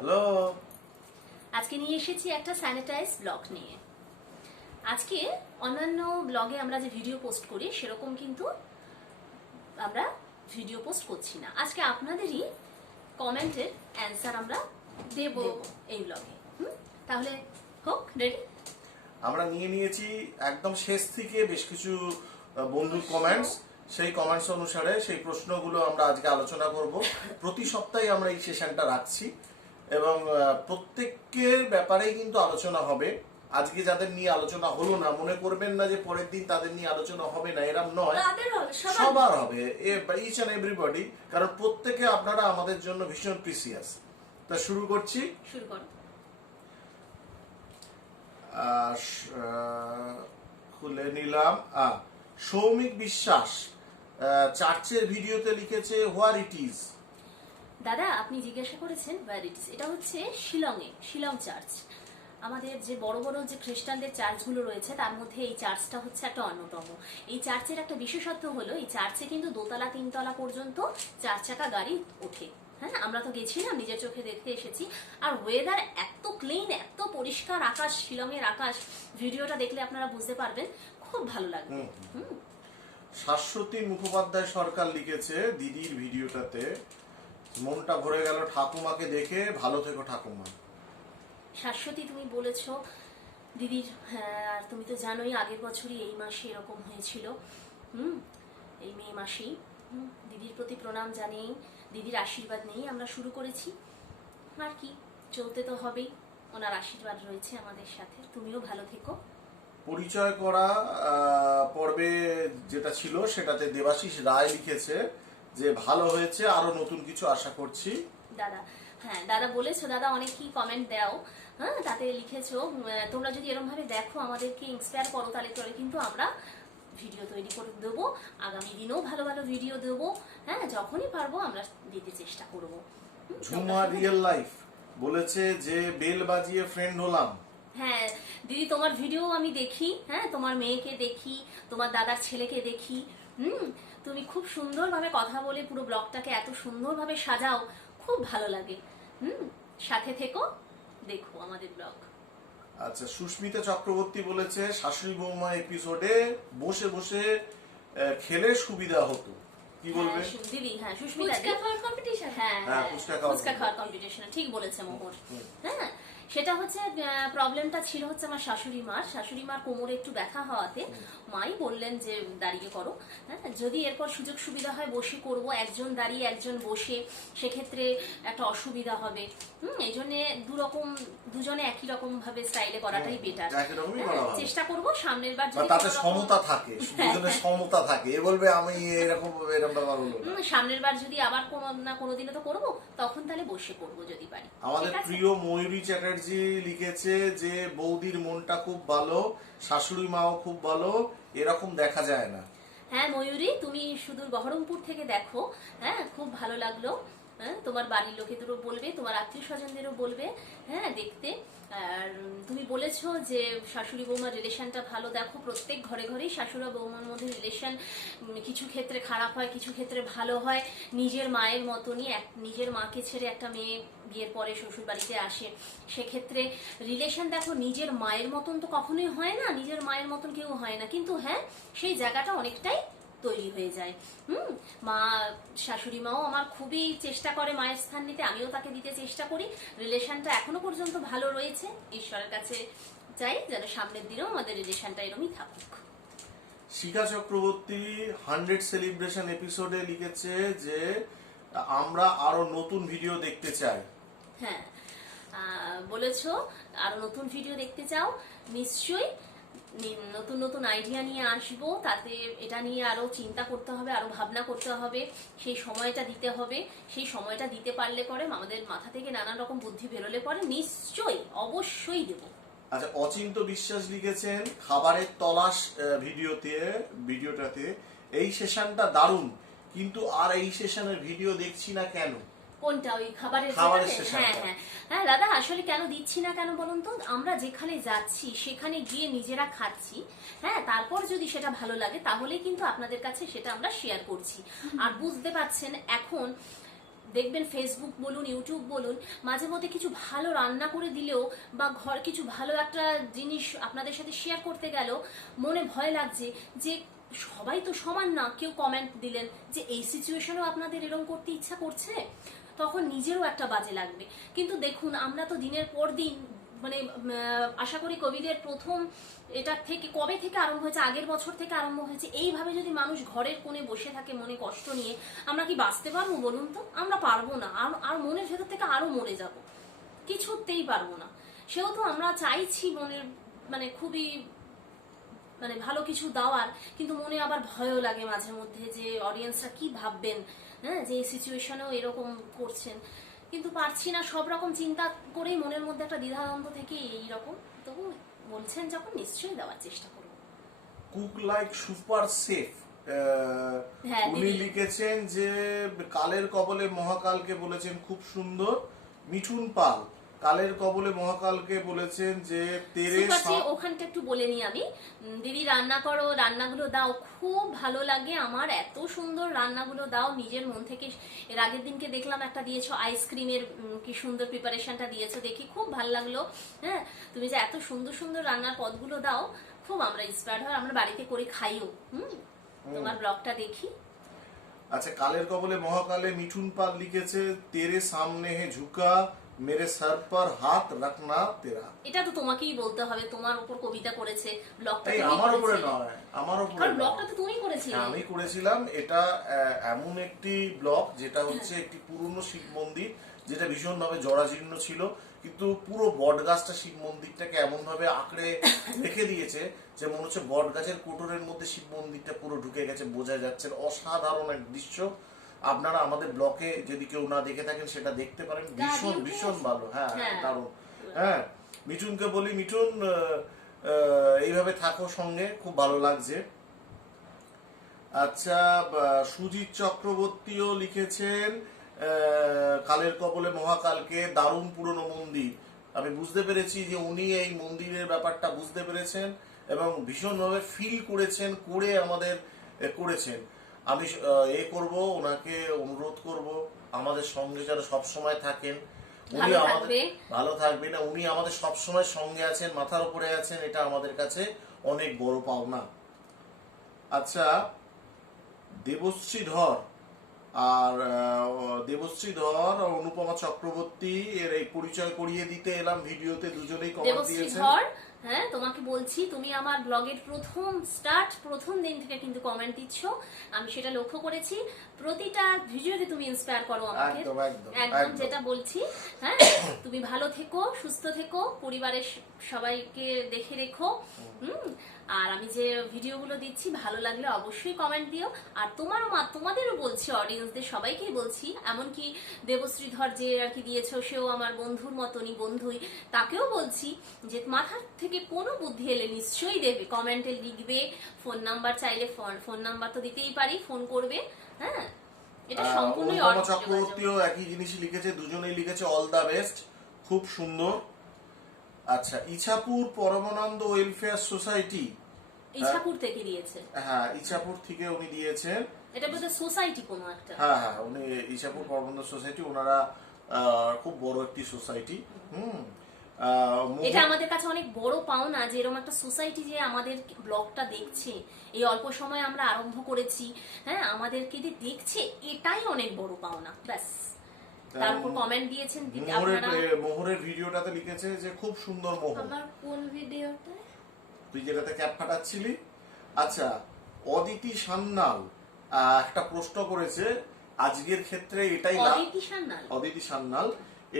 Hello. আজকে নিয়ে এসেছি একটা স্যানিটাইজ ব্লগ নিয়ে। আজকে অন্যান্য ব্লগে আমরা যে ভিডিও পোস্ট করি সেরকম কিন্তু আমরা ভিডিও পোস্ট করছি না। আজকে আপনাদেরই কমেন্টের অ্যান্সার আমরা দেব এই ব্লগে। তাহলে হোক রেডি। আমরা নিয়েছি একদম শেষ থেকে বেশ কিছু বন্ধুর কমেন্টস। সেই কমেন্টস অনুসারে সেই প্রশ্নগুলো আমরা আজকে আলোচনা করব। প্রতি সপ্তাহে আমরা এই সেশনটা রাখছি এবং প্রত্যেকের ব্যাপারেই কিন্তু আলোচনা হবে। আজকে যাদের নিয়ে আলোচনা হলো না মনে করবেন না যে পরের দিন তাদের নিয়ে আলোচনা হবে না, এরকম নয়, সবার হবে, ইচ অ্যান্ড এভরিবডি, কারণ প্রত্যেকে আপনারা আমাদের জন্য ভীষণ প্রিসিয়াস। তা শুরু করছি। শুরু করো। খুলে নিলাম। সৌমিক বিশ্বাস চার্চের ভিডিওতে লিখেছে হোয়ার ইট ইজ। দাদা আপনি জিজ্ঞাসা করেছেন হোয়ার ইট ইজ। এটা হচ্ছে শিলং চার্চ। আমাদের যে বড় বড় যে খ্রিস্টানদের চার্চগুলো রয়েছে তার মধ্যে এই চার্চটা হচ্ছে একটা অন্যতম। এই চার্চের একটা বিশেষত্ব হলো এই চার্চে কিন্তু দোতলা তিনতলা পর্যন্ত 4 চাকা গাড়ি ওঠে। হ্যাঁ, আমরা তো গেছিলাম, নিজের চোখে দেখতে এসেছি। আর ওয়েদার এত ক্লিন, এত পরিষ্কার আকাশ, শিলংয়ের আকাশ, ভিডিওটা দেখলে আপনারা বুঝতে পারবেন, খুব ভালো লাগবে। শাশ্বতী মুখোপাধ্যায় সরকার লিখেছে দিদির ভিডিওটাতে মনটা ভরে গেল ঠাকুমাকে দেখে, ভালো থেকো ঠাকুমা। শাশ্বতী তুমি বলেছো দিদির, আর তুমি তো জানোই আগের বছরই এই মাসে এরকম হয়েছিল, এই মে মাসেই। দিদির প্রতি প্রণাম জানিয়ে, দিদির আশীর্বাদ নিয়েই আমরা শুরু করেছি। আর কি, চলতে তো হবেই, ওনার আশীর্বাদ রয়েছে আমাদের সাথে। তুমিও ভালো থেকো। পরিচয় করা পর্বে যেটা ছিল সেটাতে দেবাশিস রায় লিখেছে যে ভালো হয়েছে, আরো নতুন কিছু আশা করছি। দাদা, হ্যাঁ দাদা বলেছো, দাদা অনেকেই কমেন্ট দাও, হ্যাঁ তাতে লিখেছো তোমরা যদি এরকম ভাবে দেখো, আমাদেরকে ইন্সপায়ার করো, তাহলে কিন্তু আমরা ভিডিও তৈরি করে দেবো, আগামী দিনেও ভালো ভালো ভিডিও দেবো। হ্যাঁ, যখনই পারবো আমরা দিতে চেষ্টা করবো। ঝুমা রিয়েল লাইফ বলেছে যে বেল বাজিয়ে ফ্রেন্ড হলাম। হ্যাঁ দিদি, তোমার ভিডিও আমি দেখি, হ্যাঁ তোমার মেয়েকে দেখি, তোমার দাদার ছেলেকে দেখি। তুমি খুব সুন্দরভাবে কথা বলে পুরো ব্লগটাকে এত সুন্দরভাবে সাজাও, খুব ভালো লাগে। সাথে থেকো, দেখো আমাদের ব্লগ। আচ্ছা, সুস্মিতা চক্রবর্তী বলেছে শাশুড়ি বৌমা এপিসোডে বসে বসে খেলে সুবিধা হতো। কি বলবে দিদি? হ্যাঁ সুস্মিতা, ফুচকা খাওয়ার কম্পিটিশন। হ্যাঁ ফুচকা খাওয়ার কম্পিটিশন, ঠিক বলেছে মোহর। হ্যাঁ, সেটা হচ্ছে প্রবলেমটা ছিল হচ্ছে আমার শাশুড়ি মার কোমরে একটু ব্যথা হওয়াতে মাই বললেন যে দাঁড়িয়ে করো। হ্যাঁ, যদি এরপর সুযোগ সুবিধা হয় বসে করব, একজন দাঁড়িয়ে একজন বসে, সেক্ষেত্রে একটা অসুবিধা হবে। এই জন্য দুজনে একই রকম ভাবে স্টাইলে করাটাই বেটার। চেষ্টা করব সামনের বার যদি তাতে সমতা থাকে, দুজনের সমতা থাকে। এ বলবে আমি এরকম ব্যাপার হলো না। সামনের বার যদি আবার কোনো না কোনো দিনে তো করব, তখন তাহলে বসে করব যদি পারি। আমাদের প্রিয় ময়ূরী চ্যাটার্জি লিখেছে যে বৌদির মনটা খুব ভালো, শাশুড়ি মাও খুব ভালো, এরকম দেখা যায় না। হ্যাঁ ময়ূরী, তুমি সুদূর বহরমপুর থেকে দেখো, হ্যাঁ খুব ভালো লাগলো। হ্যাঁ, তোমার বাড়ির লোকেদেরও বলবে, তোমার আত্মীয় স্বজনদেরও বলবে, হ্যাঁ দেখতে। আর তুমি বলেছো যে শাশুড়ি বৌমার রিলেশনটা ভালো। দেখো, প্রত্যেক ঘরে ঘরেই শাশুড়ি বৌমার মধ্যে রিলেশন কিছু ক্ষেত্রে খারাপ হয়, কিছু ক্ষেত্রে ভালো হয়। নিজের মায়ের মতনই, নিজের মাকে ছেড়ে একটা মেয়ে বিয়ের পরে শ্বশুর বাড়িতে আসে, সেক্ষেত্রে রিলেশন দেখো নিজের মায়ের মতন তো কখনোই হয় না, নিজের মায়ের মতন কেউ হয় না, কিন্তু হ্যাঁ সেই জায়গাটা অনেকটাই তৈরি হয়ে যায়। মা, শাশুড়ি মাও আমার খুবই চেষ্টা করে মায়ের স্থান নিতে, আমিও তাকে দিতে চেষ্টা করি। রিলেশনটা এখনো পর্যন্ত ভালো রয়েছে, ঈশ্বরের কাছে চাই যেন সামনের দিনেও আমাদের রিলেশনটা এরকমই থাকুক। শিখা চক্রবর্তী 100 সেলিব্রেশন এপিসোডে লিখেছে যে আমরা আরো নতুন ভিডিও দেখতে চাই। হ্যাঁ বলেছো আরো নতুন ভিডিও দেখতে চাও, নিশ্চয়ই নতুন নতুন আইডিয়া নিয়ে আসবো। তাতে এটা নিয়ে আরো চিন্তা করতে হবে, আরো ভাবনা করতে হবে, সেই সময়টা দিতে হবে। সেই সময়টা দিতে পারলে পরে আমাদের মাথা থেকে নানান রকম বুদ্ধি বেরোলে পরে নিশ্চয়ই অবশ্যই দেব। আচ্ছা, অচিন্ত বিশ্বাস লিখেছেন খাবারের তলাশ ভিডিওটাতে এই সেশনটা দারুণ, কিন্তু আর এই সেশনের ভিডিও দেখছি না কেন? কোনটা? ওই খাবারের? হ্যাঁ হ্যাঁ হ্যাঁ দাদা, আসলে কেন দিচ্ছি না কেন বলুন তো, আমরা যেখানে যাচ্ছি সেখানে গিয়ে নিজেরা খাচ্ছি, হ্যাঁ তারপর যদি সেটা ভালো লাগে তাহলে কিন্তু আপনাদের কাছে সেটা আমরা শেয়ার করছি। আর বুঝতে পারছেন এখন দেখবেন ফেসবুক বলুন, ইউটিউব বলুন, মাঝে মধ্যে কিছু ভালো রান্না করে দিলেও বা ঘর কিছু ভালো একটা জিনিস আপনাদের সাথে শেয়ার করতে গেল মনে ভয় লাগছে যে সবাই তো সমান না, কেউ কমেন্ট দিলেন যে এই সিচুয়েশনেও আপনাদের এরকম করতে ইচ্ছা করছে, তখন নিজেরও একটা বাজে লাগবে। কিন্তু দেখুন আমরা তো দিনের পর দিন মানে আশা করি কোভিডের প্রথম এটা থেকে কবে থেকে আরম্ভ হয়েছে, আগের বছর থেকে আরম্ভ হয়েছে, এইভাবে যদি মানুষ ঘরের কোণে বসে থাকে মনে কষ্ট নিয়ে, আমরা কি বাঁচতে পারবো বলুন তো? আমরা পারবো না, আর মনের ভেতর থেকে আরো মরে যাব, কিছুতেই পারবো না। সেহেতু আমরা চাইছি মনের মানে খুবই মানে ভালো কিছু দেওয়ার, কিন্তু মনে আবার ভয়ও লাগে মাঝে মধ্যে যে অডিয়েন্সরা কি ভাববেন, হ্যাঁ, যে এই সিচুয়েশনেও এরকম করছেন। কিন্তু পারছি না, সব রকম চিন্তা করেই মনের মধ্যে একটা দ্বিধাদ্বন্দ্ব থেকে এইরকম। তবু বলছেন যখন নিশ্চয়ই দেওয়ার চেষ্টা করবো। কুক লাইক সুপার সেফ হ্যাঁ, উনি দিদি। লিখেছেন যে কালের কবলে মহাকালকে বলেছেন খুব সুন্দর। মিঠুন পাল কালের কবলে মহাকালকে বলেছেন যে তেরে সুপারচি ওখানটা একটু বলে নি আমি। দিদি রান্না করো, রান্নাগুলো দাও, খুব ভালো লাগে আমার, এত সুন্দর রান্নাগুলো দাও নিজের মন থেকে। এর আগের দিনকে দেখলাম একটা দিয়েছো আইসক্রিমের, কি সুন্দর প্রিপারেশনটা দিয়েছো, দেখি খুব ভালো লাগলো। হ্যাঁ, তুমি যে এত সুন্দর সুন্দর রান্নার পদগুলো দাও, খুব আমরা ইন্সপায়ার্ড হয়, আমরা বাড়িতে করে খাইও। তোমার ব্লগটা দেখি। আচ্ছা, কালের কবলে মহাকালে মিঠুন পাল লিখেছে তেরে সামনে হে ঝুকা মেরে সর পর হাত রাখনা তেরা। এটা তো তোমাকেই বলতে হবে, তোমার উপর কবিতা করেছে, ব্লগটা এই তুমি আমার উপরে করেছিলে। নয়, আমার উপরে কারণ নয়। ব্লগটা তো তুমি করেছিলে। হ্যাঁ, আমি করেছিলাম। এটা এমন একটি ব্লগ যেটা হচ্ছে একটি পুরনো শিব মন্দির, যেটা ভীষণভাবে জরাজীর্ণ ছিল, কিন্তু পুরো বট গাছটা শিব মন্দিরটাকে এমন ভাবে আঁকড়ে রেখে দিয়েছে যে মনে হচ্ছে বট গাছের কোটরের মধ্যে শিব মন্দিরটা পুরো ঢুকে গেছে, বোঝা যাচ্ছে না। অসাধারণ এক দৃশ্য। আপনারা আমাদের ব্লকে যদি কেউ না দেখে থাকেন সেটা দেখতে পারেন, ভীষণ ভীষণ ভালো। হ্যাঁ, দারুণ। হ্যাঁ, মিঠুনকে বলি, মিঠুন এইভাবে থাকো সঙ্গে, খুব ভালো লাগছে। আচ্ছা, সুজিত চক্রবর্তীও লিখেছেন কালের কবলে মহাকালকে দারুণ পুরনো মন্দির। আমি বুঝতে পেরেছি যে উনি এই মন্দিরের ব্যাপারটা বুঝতে পেরেছেন এবং ভীষণভাবে ফিল করেছেন, করে আমাদের করেছেন। আমি করব, ওনাকে অনুরোধ করব আমাদের সঙ্গে যেন সবসময় থাকেন। উনি আমাদের ভালো থাকবেন, উনি আমাদের সবসময় সঙ্গে আছেন, মাথার উপরে আছেন, এটা আমাদের কাছে অনেক বড় পাওনা। আচ্ছা, দেবশ্রী ধর আর অনুপমা চক্রবর্তী এর এই পরিচয় করিয়ে দিতে এলাম ভিডিওতে, দুজনেই কমেন্ট দিয়েছেন। হ্যাঁ, তোমাকে বলছি, তুমি আমার ব্লগের প্রথম দিন থেকে কিন্তু কমেন্ট দিচ্ছ, আমি সেটা লক্ষ্য করেছি। প্রতিটা ভিডিওতে তুমি ইন্সপায়ার করো আমাকে, একদম যেটা বলছি। হ্যাঁ, তুমি ভালো থেকো, সুস্থ থেকো, পরিবারের সবাইকে দেখে রেখো। আর আমি যে ভিডিওগুলো দিচ্ছি ভালো লাগলে অবশ্যই কমেন্ট দিও। আর তোমাদেরও বলছি, অডিয়েন্সদের সবাইকেই বলছি, এমনকি দেবশ্রী ধর যে আর কি দিয়েছো, সেও আমার বন্ধুর মতনই বন্ধুই, তাকেও বলছি যে মাথার থেকে কোনো বুদ্ধি এলে নিশ্চয়ই দেবে, কমেন্টে লিখবে, ফোন নাম্বার চাইলে ফোন নাম্বার তো দিতেই পারি, ফোন করবে। হ্যাঁ, এটা সম্পূর্ণই অনুপমা চক্রবর্তীও একই জিনিসই লিখেছে, দুজনেই লিখেছে অল দা বেস্ট, খুব সুন্দর। আচ্ছা, ইছাপুর পরমানন্দ ওয়েলফেয়ার সোসাইটি, ইছাপুর থেকে দিয়েছে। হ্যাঁ, ইছাপুর থেকে উনি দিয়েছেন। এটা বোধহয় সোসাইটি কোনো একটা। হ্যাঁ, উনি ইছাপুর পরমানন্দ সোসাইটি, ওনারা খুব বড় একটি সোসাইটি। এটা আমাদের কাছে অনেক বড় পাওনা যে এরকম একটা সোসাইটি যে আমাদের ব্লগটা দেখছে, এই অল্প সময় আমরা আরম্ভ করেছি, হ্যাঁ, আমাদেরকে যে দেখছে, এটাই অনেক বড় পাওনা। ব্যাস, তারপর কমেন্ট দিয়েছেন আপনারা। মোহরের ভিডিওটাতে লিখেছে যে খুব সুন্দর মোহর। আমার কোন ভিডিওটা? তুই যেটাতে ক্যাপ ফাটাচ্ছিলি। আচ্ছা, অদিতি সান্যাল একটা প্রশ্ন করেছে, আজকের ক্ষেত্রে এটাই অদিতি সান্যাল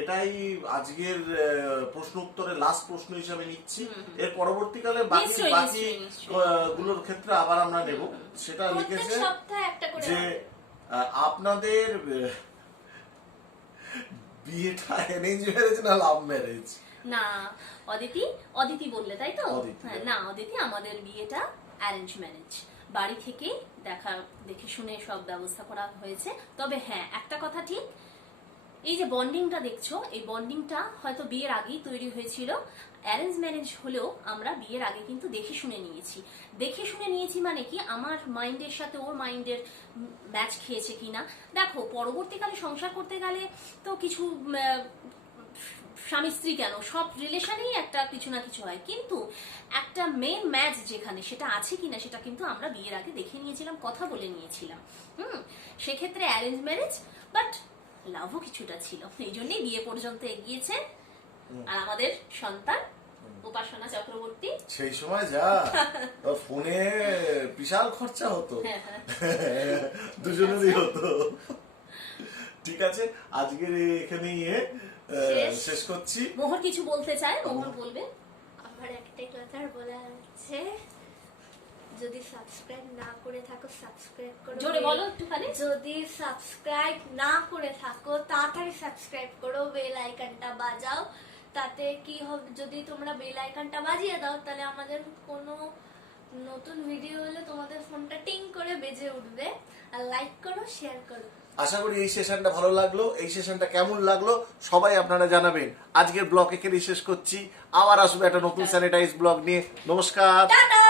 এটাই আজকের প্রশ্ন উত্তরে লাস্ট প্রশ্ন হিসেবে নিচ্ছি। এর পরবর্তীকালে বাকি গুলোর ক্ষেত্রে আবার আমরা নেব। সেটা লিখেছে যে আপনাদের বিয়েটা অ্যারেঞ্জ ম্যারেজ না লাভ ম্যারেজ? না, অদিতি বললে তাই তো? হ্যাঁ, না অদিতি, আমাদের বিয়েটা অ্যারেঞ্জ ম্যারেজ, বাড়ি থেকে দেখে শুনে সব ব্যবস্থা করা হয়েছে। তবে হ্যাঁ, একটা কথা ঠিক, এই যে বন্ডিংটা দেখছো, এই বন্ডিংটা হয়তো বিয়ের আগেই তৈরি হয়েছিল। অ্যারেঞ্জ ম্যারেজ হলেও আমরা বিয়ের আগে কিন্তু দেখে শুনে নিয়েছি। দেখে শুনে নিয়েছি মানে কি, আমার মাইন্ডের সাথে ওর মাইন্ডের ম্যাচ খেয়েছে কিনা। দেখো পরবর্তীকালে সংসার করতে গেলে তো কিছু স্বামী স্ত্রী কেন, সব রিলেশনেই একটা কিছু না কিছু হয়, কিন্তু একটা মেন ম্যাচ যেখানে সেটা আছে কিনা সেটা কিন্তু আমরা বিয়ের আগে দেখে নিয়েছিলাম, কথা বলে নিয়েছিলাম। সেক্ষেত্রে অ্যারেঞ্জ ম্যারেজ, বাট লাভও কিছুটা ছিল, এই জন্যই বিয়ে পর্যন্ত এগিয়েছে। আর আমাদের সন্তান উপাসনা চক্রবর্তী। সেই সময় যা ফোনে বিশাল খরচা হতো, দুজনেরই হতো। ঠিক আছে, আজকের এখানে শেষ করছি। মোহর কিছু বলতে চায়, মোহর বলবে। আমার একটাই কথা বলা হচ্ছে, যদি সাবস্ক্রাইব না করে থাকো সাবস্ক্রাইব করো। জোরে বলো একটুখানি। যদি সাবস্ক্রাইব না করে থাকো তাড়াতাড়ি সাবস্ক্রাইব করো, বেল আইকনটা বাজাও। তাতে কি হবে, যদি তোমরা বেল আইকনটা বাজিয়ে দাও তাহলে আমাদের কোনো নতুন ভিডিও হলে তোমাদের ফোনটা টিং করে বেজে উঠবে। আর লাইক করো, শেয়ার করো। আশা করি এই সেশনটা ভালো লাগলো। এই সেশনটা কেমন লাগলো সবাই আপনারা জানাবেন। আজকের ব্লগ এখানেই শেষ করছি, আবার আসবে একটা নতুন স্যানিটাইজ ব্লগ নিয়ে। নমস্কার। টাটা।